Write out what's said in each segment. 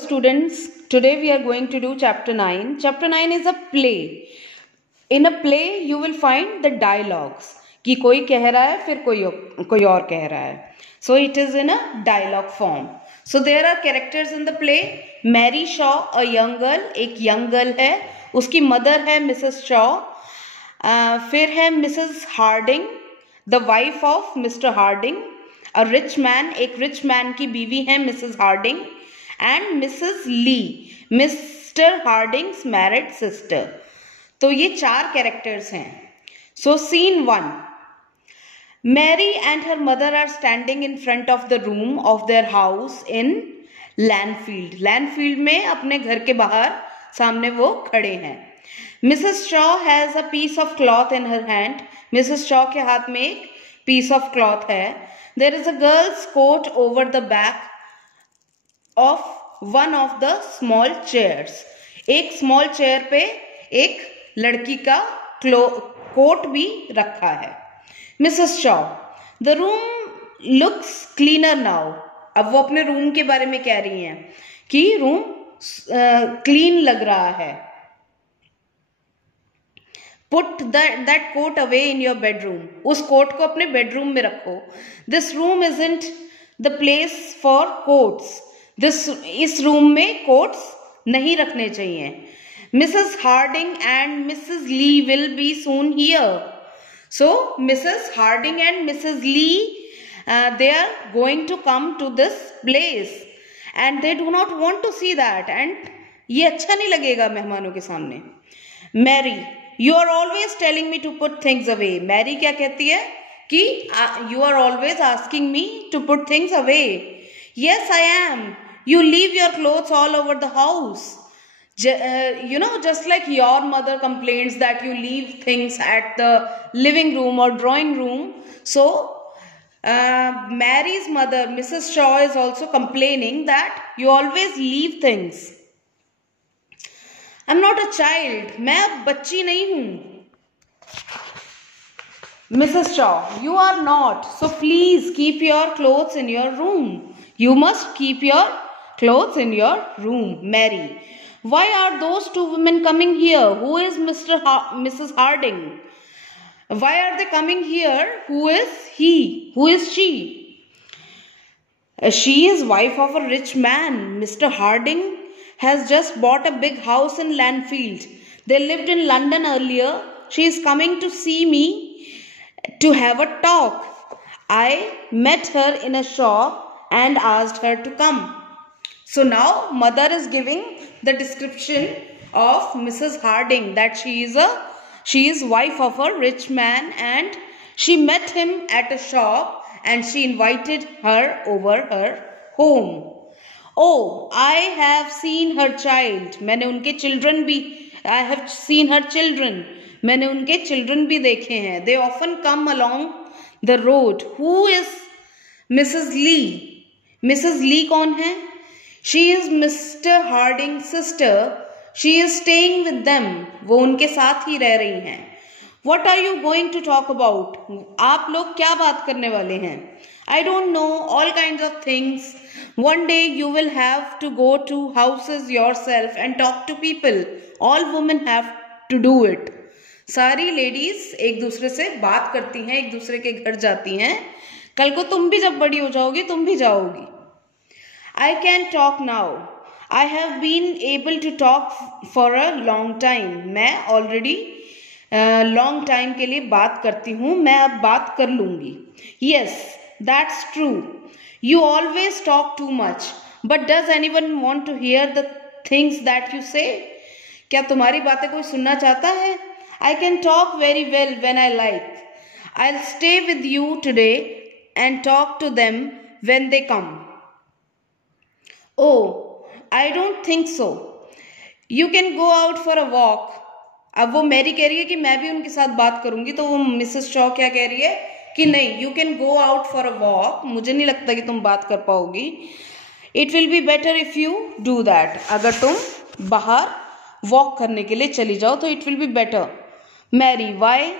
Students, today we are going to do chapter 9. Chapter 9 is a play. In a play you will find the dialogues कि कोई कह रहा है फिर कोई और कह रहा है. So it is in a dialogue form. So there are characters in the play. Mary Shaw, a young girl, एक young girl है, उसकी mother है Mrs. Shaw. फिर है Mrs. Harding, the wife of Mr. Harding. A rich man, एक rich man की बीवी है Mrs. Harding. And Mrs. Lee, Mr. Harding's married sister. तो ये चार कैरेक्टर्स हैं. So scene 1. Mary and her mother are standing in front of the room of their house in Lanfield. Lanfield में अपने घर के बाहर सामने वो खड़े हैं. Mrs. Shaw has a piece of cloth in her hand. Mrs. Shaw के हाथ में एक piece of cloth है. There is a girl's coat over the back of one of the small chairs. एक small chair पे एक लड़की का कोट भी रखा है. Mrs. Shaw, the room looks cleaner now. अब वो अपने रूम के बारे में कह रही हैं कि रूम क्लीन लग रहा है. Put that coat away in your bedroom. उस कोट को अपने बेडरूम में रखो. This room isn't the place for coats. इस रूम में कोट्स नहीं रखने चाहिए. Mrs. Harding and Mrs. Lee will be soon here. So Mrs. Harding and Mrs. Lee, they are going to come to this place and they do not want to see that. And ये अच्छा नहीं लगेगा मेहमानों के सामने. Mary, you are always telling me to put things away. Mary क्या कहती है कि you are always asking me to put things away. Yes, I am. You leave your clothes all over the house. Just like your mother complains that you leave things at the living room or drawing room. So, Mary's mother, Mrs. Shaw, is also complaining that you always leave things. I'm not a child. मैं अब बच्ची नहीं हूँ. Mrs. Shaw, you are not. So please keep your clothes in your room. You must keep your clothes in your room. Mary, why are those two women coming here? Who is Mrs. Harding? Why are they coming here? Who is he? Who is she? She is wife of a rich man. Mr. Harding has just bought a big house in Lanfield. They lived in London earlier. She is coming to see me to have a talk. I met her in a shop and asked her to come. So now mother is giving the description of Mrs. Harding, that she is wife of a rich man and she met him at a shop and she invited her over her home. Oh, I have seen her child. मैंने उनके children भी, I have seen her children. मैंने उनके children भी देखे हैं. They often come along the road. Who is Mrs. Lee? Mrs. Lee कौन है? She is Mr. Harding's sister. She is staying with them. वो उनके साथ ही रह रही हैं. What are you going to talk about? आप लोग क्या बात करने वाले हैं? I don't know, all kinds of things. One day you will have to go to houses yourself and talk to people. All women have to do it. सारी ladies एक दूसरे से बात करती हैं, एक दूसरे के घर जाती हैं. कल को तुम भी जब बड़ी हो जाओगी, तुम भी जाओगी. I can talk now. I have been able to talk for a long time. मैं already long time के लिए बात करती हूँ. मैं अब बात कर लूँगी. Yes, that's true. You always talk too much. But does anyone want to hear the things that you say? क्या तुम्हारी बातें कोई सुनना चाहता है? I can talk very well when I like. I'll stay with you today and talk to them when they come. Oh, I don't think so. You can go out for a walk. अब वो Mary कह रही है कि मैं भी उनके साथ बात करूंगी, तो वो मिसेस शॉ क्या कह रही है कि नहीं, you can go out for a walk. मुझे नहीं लगता कि तुम बात कर पाओगी. It will be better if you do that. अगर तुम बाहर वॉक करने के लिए चली जाओ तो it will be better. Mary, why?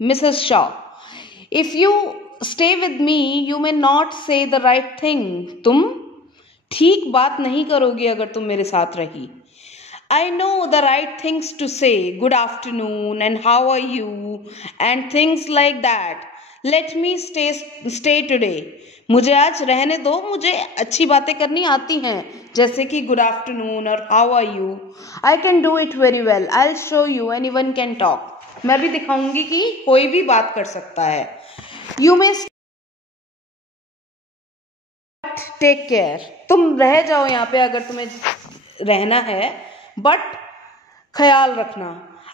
Mrs. Shaw, if you stay with me, you may not say the right thing. तुम ठीक बात नहीं करोगी अगर तुम मेरे साथ रही. I know the right things to say. Good afternoon and how are you and things like that. Let me stay today. मुझे आज रहने दो, मुझे अच्छी बातें करनी आती हैं, जैसे कि गुड आफ्टरनून और how are you. I can do it very well. I show you anyone can talk. मैं भी दिखाऊंगी कि कोई भी बात कर सकता है. You may take care. तुम रह जाओ यहाँ पे अगर तुम्हें रहना है, बट ख्याल रखना.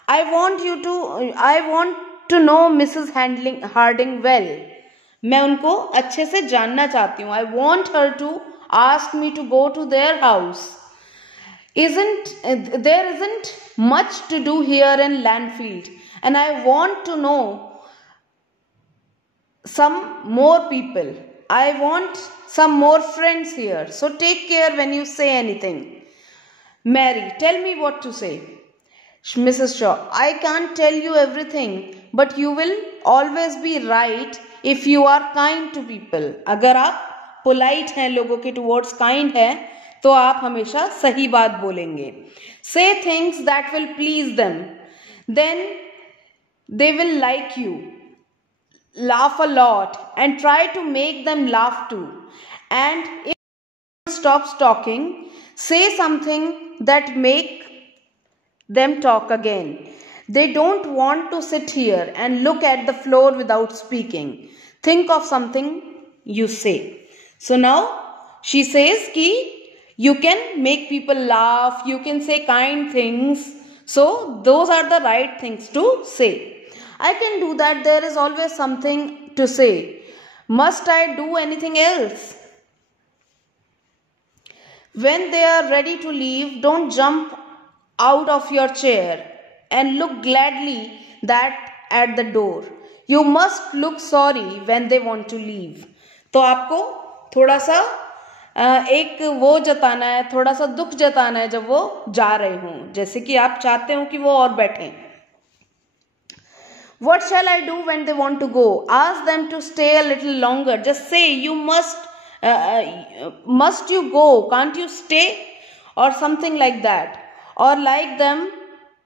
I want to know Mrs Harding well. मैं उनको अच्छे से जानना चाहती हूँ. I want her to ask me to go to their house. There isn't much to do here in Landfield, and I want to know some more people. I want some more friends here. So take care when you say anything. Mary, tell me what to say. Mrs. Shaw, I can't tell you everything, but you will always be right if you are kind to people. अगर आप polite हैं, लोगों के towards kind हैं, तो आप हमेशा सही बात बोलेंगे. Say things that will please them. Then they will like you. Laugh a lot and try to make them laugh too. And if someone stops talking, say something that make them talk again. They don't want to sit here and look at the floor without speaking. Think of something you say. So now she says ki you can make people laugh, you can say kind things. So those are the right things to say. I can do that. There is always something to say. Must I do anything else? When they are ready to leave, don't jump out of your chair and look gladly that at the door. You must look sorry when they want to leave. तो आपको थोड़ा सा एक वो जताना है, थोड़ा सा दुख जताना है जब वो जा रहे हों, जैसे कि आप चाहते हो कि वो और बैठें. What shall I do when they want to go? Ask them to stay a little longer. Just say, must you go? Can't you stay? Or something like that. Or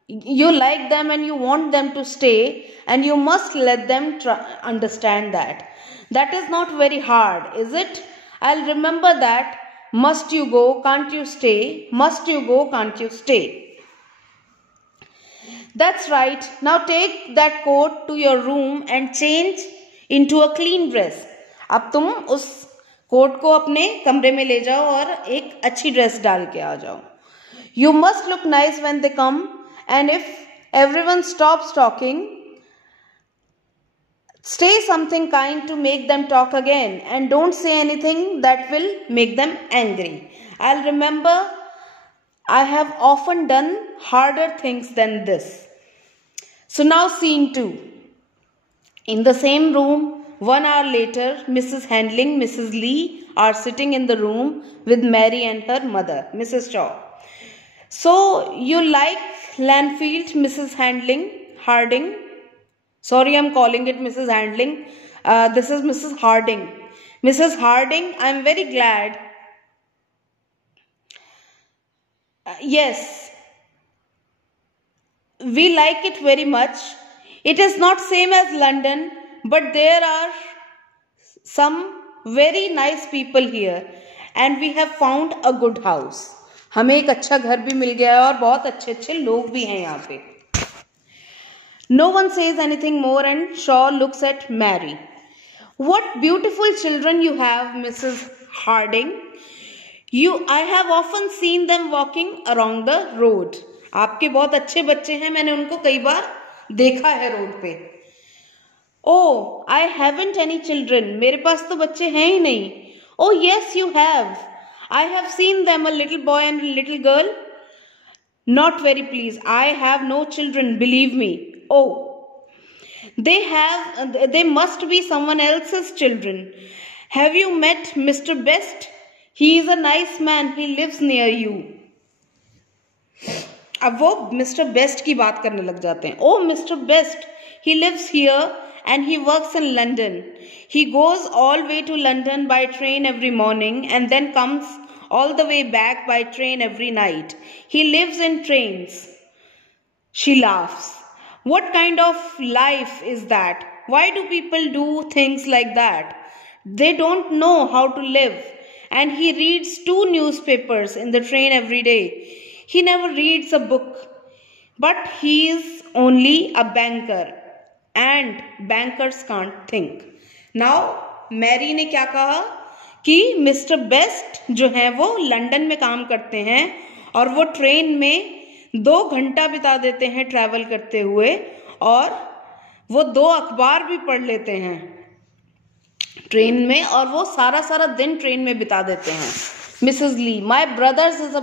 you like them and you want them to stay, and you must let them understand that. That is not very hard, is it? I'll remember that. Must you go? Can't you stay? Must you go? Can't you stay? That's right. Now take that coat to your room and change into a clean dress. अब तुम उस coat को अपने कमरे में ले जाओ और एक अच्छी ड्रेस डाल के आ जाओ. You must look nice when they come, and if everyone stops talking, say something kind to make them talk again, and don't say anything that will make them angry. I'll remember. I have often done harder things than this. So now scene 2. In the same room, 1 hour later, Mrs. Handling, Mrs. Lee are sitting in the room with Mary and her mother, Mrs. Shaw. So you like Landfield, Mrs. Harding? Sorry, I'm calling it Mrs. Handling. This is Mrs. Harding. Mrs. Harding, I'm very glad. Yes, we like it very much. It is not same as London, but there are some very nice people here, and we have found a good house. हमें एक अच्छा घर भी मिल गया है और बहुत अच्छे अच्छे लोग भी हैं यहाँ पे. No one says anything more, and Shaw looks at Mary. What beautiful children you have, Mrs. Harding. I have often seen them walking along the road. आपके बहुत अच्छे बच्चे हैं, मैंने उनको कई बार देखा है रोड पे. Oh, I haven't any children. मेरे पास तो बच्चे हैं ही नहीं. Oh yes, you have. I have seen them, a little boy and a little girl. Not very pleased. I have no children, believe me. Oh, they must be someone else's children. Have you met Mr. Best? He is a nice man. He lives near you. अब वो mister best की बात करने लग जाते हैं. Oh, Mr. Best, he lives here and he works in London. He goes all way to London by train every morning and then comes all the way back by train every night. He lives in trains. She laughs. What kind of life is that? Why do people do things like that? They don't know how to live. And he reads 2 newspapers in the train every day. He never reads a book. But he is only a banker. And bankers can't think. Now, Mary ने क्या कहा कि mister best जो हैं वो London में काम करते हैं और वो ट्रेन में 2 घंटा बिता देते हैं ट्रैवल करते हुए और वो 2 अखबार भी पढ़ लेते हैं ट्रेन में और वो सारा दिन ट्रेन में बिता देते हैं. Mrs Lee, my brother is a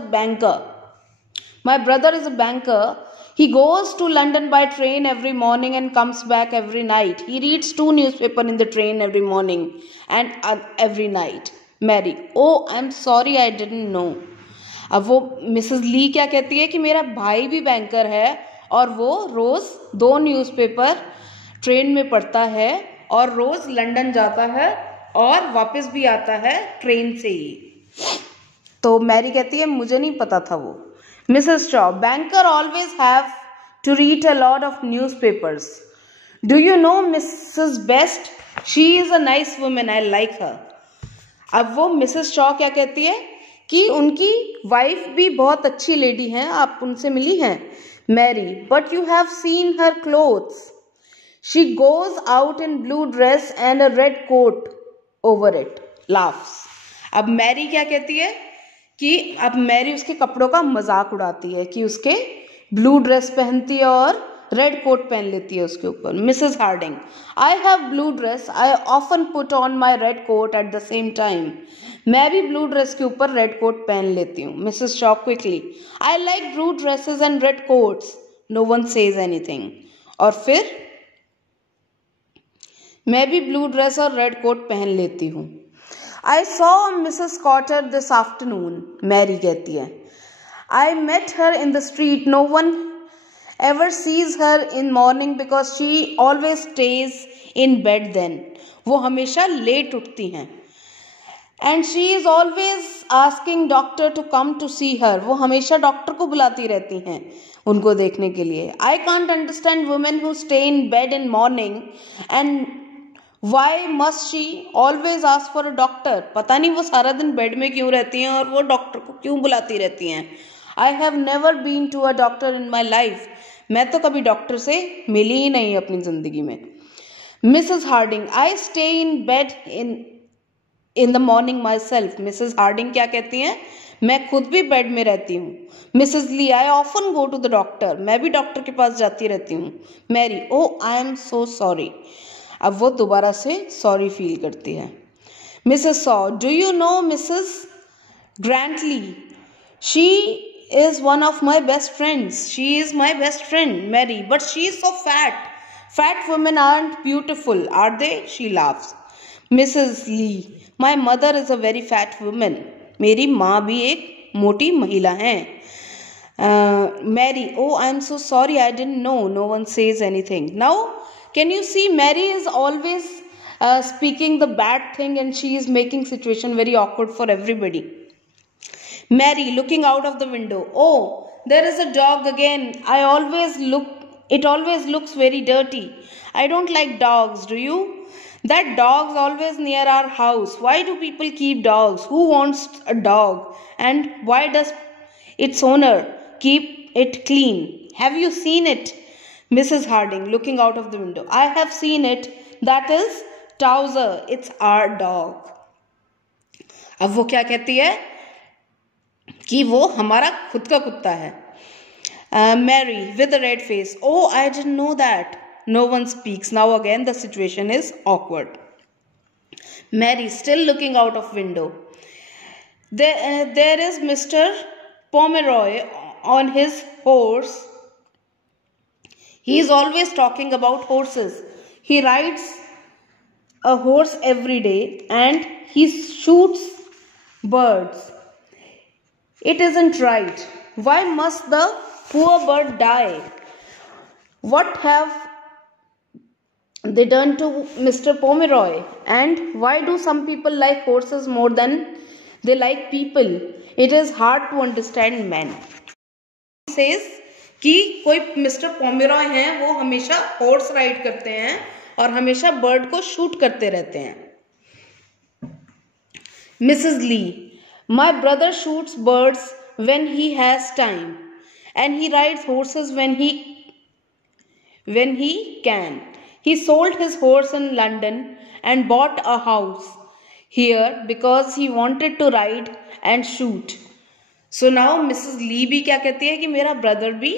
banker. He goes to London by train every morning and comes back every night. He reads 2 newspapers in the train every morning and every night. Mary, oh, I'm sorry, I didn't know. अब वो Mrs ली क्या कहती है कि मेरा भाई भी banker है और वो रोज 2 न्यूज़पेपर ट्रेन में पढ़ता है और रोज लंदन जाता है और वापस भी आता है ट्रेन से ही. तो मैरी कहती है मुझे नहीं पता था वो. Mrs. Shaw, banker always have to read a lot of newspapers. Do you know Mrs. Best? She is a nice woman. I like her. अब वो मिसेस शॉ क्या कहती है कि उनकी वाइफ भी बहुत अच्छी लेडी हैं, आप उनसे मिली हैं. Mary, but you have seen her clothes. She goes out in blue dress and a red coat over it. Laughs. अब मैरी क्या कहती है कि अब मैरी उसके कपड़ों का मजाक उड़ाती है कि उसके ब्लू ड्रेस पहनती है और रेड कोट पहन लेती है उसके ऊपर. Mrs Harding, I have blue dress. I often put on my red coat at the same time. मैं भी ब्लू ड्रेस के ऊपर रेड कोट पहन लेती हूँ. Mrs Shaw quickly, I like blue dresses and red coats. No one says anything. और फिर मैं भी ब्लू ड्रेस और रेड कोट पहन लेती हूँ. I saw Mrs. Cotter this afternoon, Mary कहती है. I met her in the street. No one ever sees her in morning because she always stays in bed then. वो हमेशा late उठती हैं. And she is always asking doctor to come to see her. वो हमेशा doctor को बुलाती रहती हैं उनको देखने के लिए. I can't understand women who stay in bed in morning and Why must she always ask for a doctor? पता नहीं वो सारा दिन बेड में क्यों रहती हैं और वो डॉक्टर को क्यों बुलाती रहती हैं. I have never been to a doctor in my life. मैं तो कभी डॉक्टर से मिली ही नहीं अपनी जिंदगी में. Mrs. Harding, I stay in bed in the morning myself. Mrs. Harding क्या कहती हैं? मैं खुद भी बेड में रहती हूँ. Mrs. Lee, I often go to the doctor. मैं भी डॉक्टर के पास जाती रहती हूँ. Mary, oh, I am so sorry. अब वो दोबारा से सॉरी फील करती है. Mrs Saw, do you know Mrs Grantley? She is one of my best friends. She is my best friend. Mary, but she is so fat. Fat women aren't beautiful, are they? She laughs. Mrs Lee, my mother is a very fat women. मेरी माँ भी एक मोटी महिला है. Mary, oh I am so sorry, I didn't know. No one says anything. Now can you see Mary is always speaking the bad thing and she is making situation very awkward for everybody. Mary looking out of the window. Oh, there is a dog again. It always looks very dirty. I don't like dogs, do you? That dog's always near our house. Why do people keep dogs? Who wants a dog? And why does its owner keep it clean? Have you seen it? Mrs. Harding looking out of the window. I have seen it. That is Towser. It's our dog. अब वो क्या कहती है कि वो हमारा खुद का कुत्ता है. Mary with a red face. Oh, I didn't know that. No one speaks. Now again the situation is awkward. Mary still looking out of window. There is Mr. Pomeroy on his horse. He is always talking about horses. He rides a horse every day and he shoots birds. It isn't right. Why must the poor bird die? What have they done to Mr. Pomeroy? And why do some people like horses more than they like people? It is hard to understand men. Says कि कोई mister पोमेरॉय हैं, वो हमेशा horse ride करते हैं और हमेशा bird को शूट करते रहते हैं. Mrs. Lee, my brother shoots birds when he has time, and he rides horses when he can. He sold his horse in London and bought a house here because he wanted to ride and shoot. So now Mrs. Lee भी क्या कहती है कि मेरा brother भी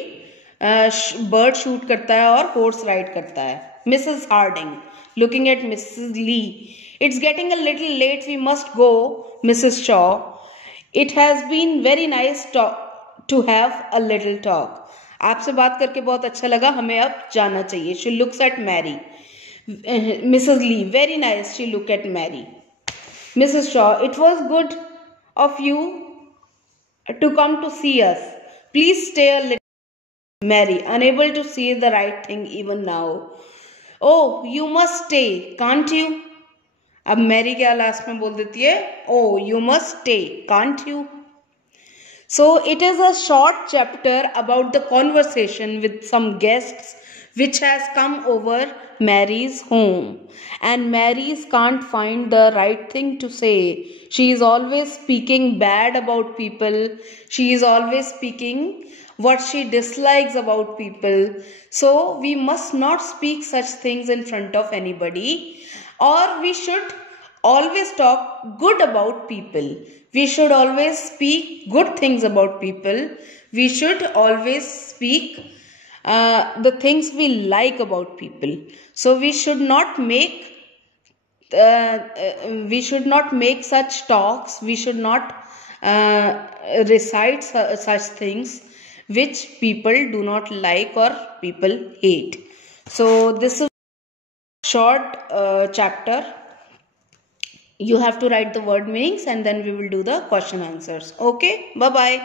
bird shoot करता है और हॉर्स राइड करता है. Mrs. Harding, looking at Mrs. Lee, it's getting a little late. We must go. Mrs. Shaw, it has been very nice to have a little talk. आपसे बात करके बहुत अच्छा लगा, हमें अब जाना चाहिए. She looks at Mary. Mrs. Lee, very nice. She looked at Mary. Mrs. Shaw, it was good of you to come to see us. Please stay a little. Mary, unable to see the right thing even now. Oh, you must stay, can't you? अब Mary क्या last में बोल देती है, oh, you must stay, can't you? So it is a short chapter about the conversation with some guests which has come over Mary's home, and Mary's can't find the right thing to say. She is always speaking bad about people. She is always speaking what she dislikes about people. So we must not speak such things in front of anybody, or we should always talk good about people. We should always speak good things about people. We should always speak the things we like about people. So we should not make such talks. We should not recite such things which people do not like or people hate. So this is a short chapter. You have to write the word meanings and then we will do the question answers. Okay, bye bye.